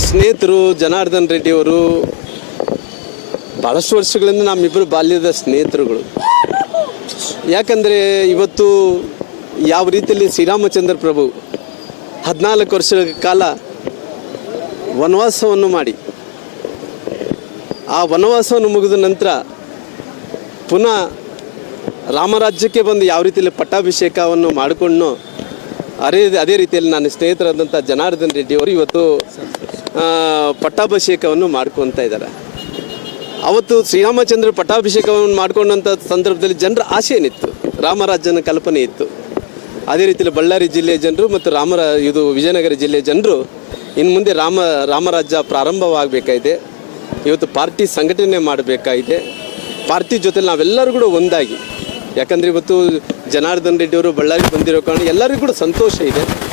ಸ್ನೇಹಿತರು ಜನಾರ್ದನ್ ರೆಡ್ಡಿ ಅವರು ಭಾಳಷ್ಟು ವರ್ಷಗಳಿಂದ ನಮ್ಮಿಬ್ಬರು ಬಾಲ್ಯದ ಸ್ನೇಹಿತರುಗಳು. ಯಾಕಂದರೆ ಇವತ್ತು ಯಾವ ರೀತಿಯಲ್ಲಿ ಶ್ರೀರಾಮಚಂದ್ರ ಪ್ರಭು ಹದಿನಾಲ್ಕು ವರ್ಷಗಳ ಕಾಲ ವನವಾಸವನ್ನು ಮಾಡಿ, ಆ ವನವಾಸವನ್ನು ಮುಗಿದ ನಂತರ ಪುನಃ ರಾಮರಾಜ್ಯಕ್ಕೆ ಬಂದು ಯಾವ ರೀತಿಯಲ್ಲಿ ಪಟ್ಟಾಭಿಷೇಕವನ್ನು ಮಾಡಿಕೊಂಡು ಅದೇ ಅದೇ ರೀತಿಯಲ್ಲಿ ನನ್ನ ಸ್ನೇಹಿತರಾದಂಥ ಜನಾರ್ದನ್ ರೆಡ್ಡಿ ಅವರು ಇವತ್ತು ಪಟ್ಟಾಭಿಷೇಕವನ್ನು ಮಾಡ್ಕೊತಾ ಇದ್ದಾರೆ. ಅವತ್ತು ಶ್ರೀರಾಮಚಂದ್ರ ಪಟ್ಟಾಭಿಷೇಕವನ್ನು ಮಾಡ್ಕೊಂಡಂಥ ಸಂದರ್ಭದಲ್ಲಿ ಜನರ ಆಸೆ ಏನಿತ್ತು? ರಾಮರಾಜ್ಯನ ಕಲ್ಪನೆ ಇತ್ತು. ಅದೇ ರೀತಿಯಲ್ಲಿ ಬಳ್ಳಾರಿ ಜಿಲ್ಲೆಯ ಜನರು ಮತ್ತು ರಾಮರ, ಇದು ವಿಜಯನಗರ ಜಿಲ್ಲೆಯ ಜನರು ಇನ್ನು ಮುಂದೆ ರಾಮ, ರಾಮರಾಜ್ಯ ಪ್ರಾರಂಭವಾಗಬೇಕಾಗಿದೆ. ಇವತ್ತು ಪಾರ್ಟಿ ಸಂಘಟನೆ ಮಾಡಬೇಕಾಗಿದೆ. ಪಾರ್ಟಿ ಜೊತೆಲಿ ನಾವೆಲ್ಲರೂ ಕೂಡ ಒಂದಾಗಿ. ಯಾಕಂದರೆ ಇವತ್ತು ಜನಾರ್ದನ್ ರೆಡ್ಡಿಯವರು ಬಳ್ಳಾರಿ ಬಂದಿರೋ ಕಾರಣ ಎಲ್ಲರಿಗೂ ಕೂಡ ಸಂತೋಷ ಇದೆ.